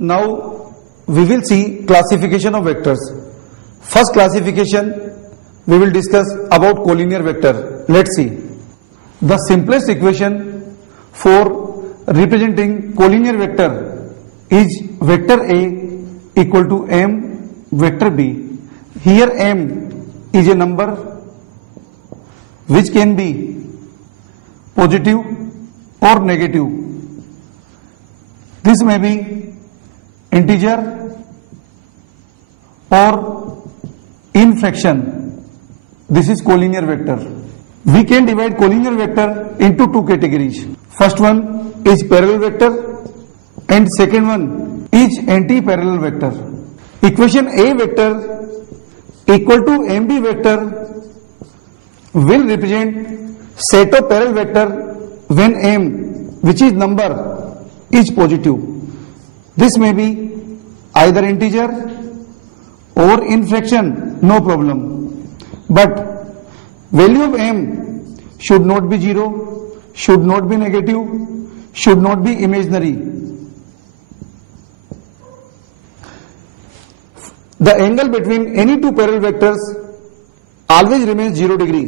Now we will see classification of vectors. First classification we will discuss about collinear vector. Let's see. The simplest equation for representing collinear vector is vector A equal to m vector B. Here m is a number which can be positive or negative. This may be integer or in fraction. This is collinear vector. We can divide collinear vector into two categories. First one is parallel vector and second one is anti-parallel vector. Equation A vector equal to MB vector will represent set of parallel vector when m, which is number, is positive. This may be either integer or in fraction, no problem. But value of m should not be 0, should not be negative, should not be imaginary. The angle between any two parallel vectors always remains 0 degree.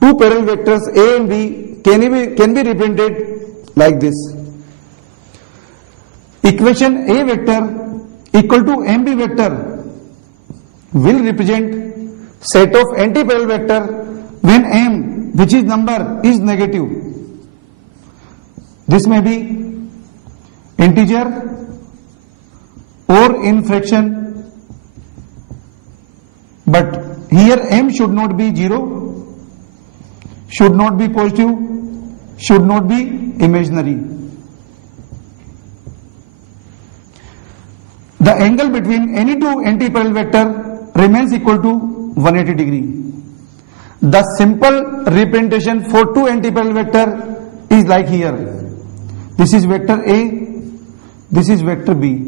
Two parallel vectors A and B can be represented like this. Equation A vector equal to MB vector will represent set of anti-parallel vector when m, which is number, is negative. This may be integer or in fraction, but here m should not be 0, should not be positive, should not be imaginary. The angle between any two anti-parallel vector remains equal to 180 degree. The simple representation for two anti-parallel vector is like here. This is vector A, this is vector B.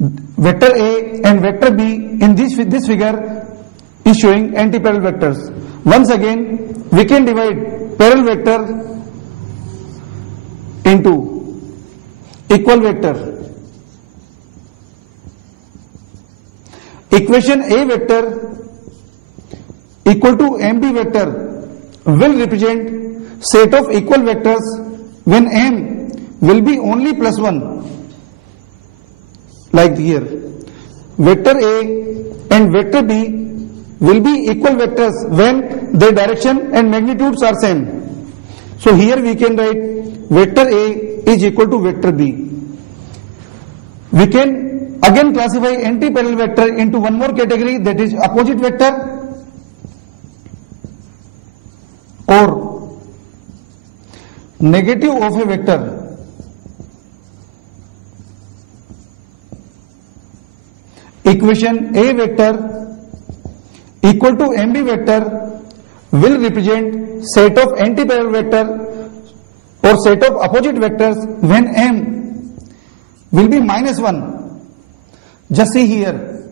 Vector A and vector B in this figure is showing anti-parallel vectors. Once again, we can divide parallel vector into equal vector. Equation A vector equal to MB vector will represent set of equal vectors when m will be only plus 1. Like here, vector A and vector B will be equal vectors when their direction and magnitudes are same. So here we can write vector A is equal to vector B. We can again classify anti-parallel vector into one more category, that is opposite vector or negative of a vector. Equation A vector equal to MB vector will represent set of anti-parallel vector or set of opposite vectors when m will be minus 1. Just see here,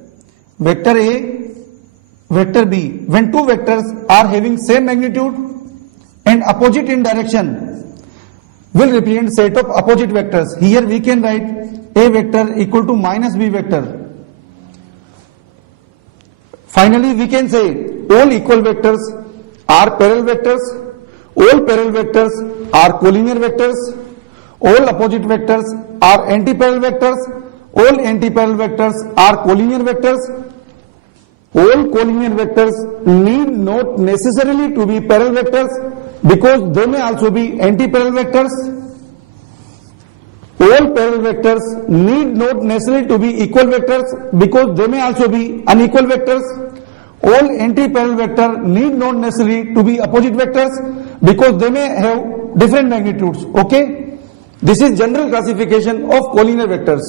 vector A, vector B. When two vectors are having same magnitude and opposite in direction, will represent set of opposite vectors. Here we can write A vector equal to minus B vector. Finally, we can say all equal vectors are parallel vectors, all parallel vectors are collinear vectors, all opposite vectors are anti-parallel vectors, all anti-parallel vectors are collinear vectors, all collinear vectors need not necessarily to be parallel vectors because they may also be anti-parallel vectors. All parallel vectors need not necessarily to be equal vectors because they may also be unequal vectors. All anti-parallel vector need not necessarily to be opposite vectors because they may have different magnitudes. Okay? This is general classification of collinear vectors.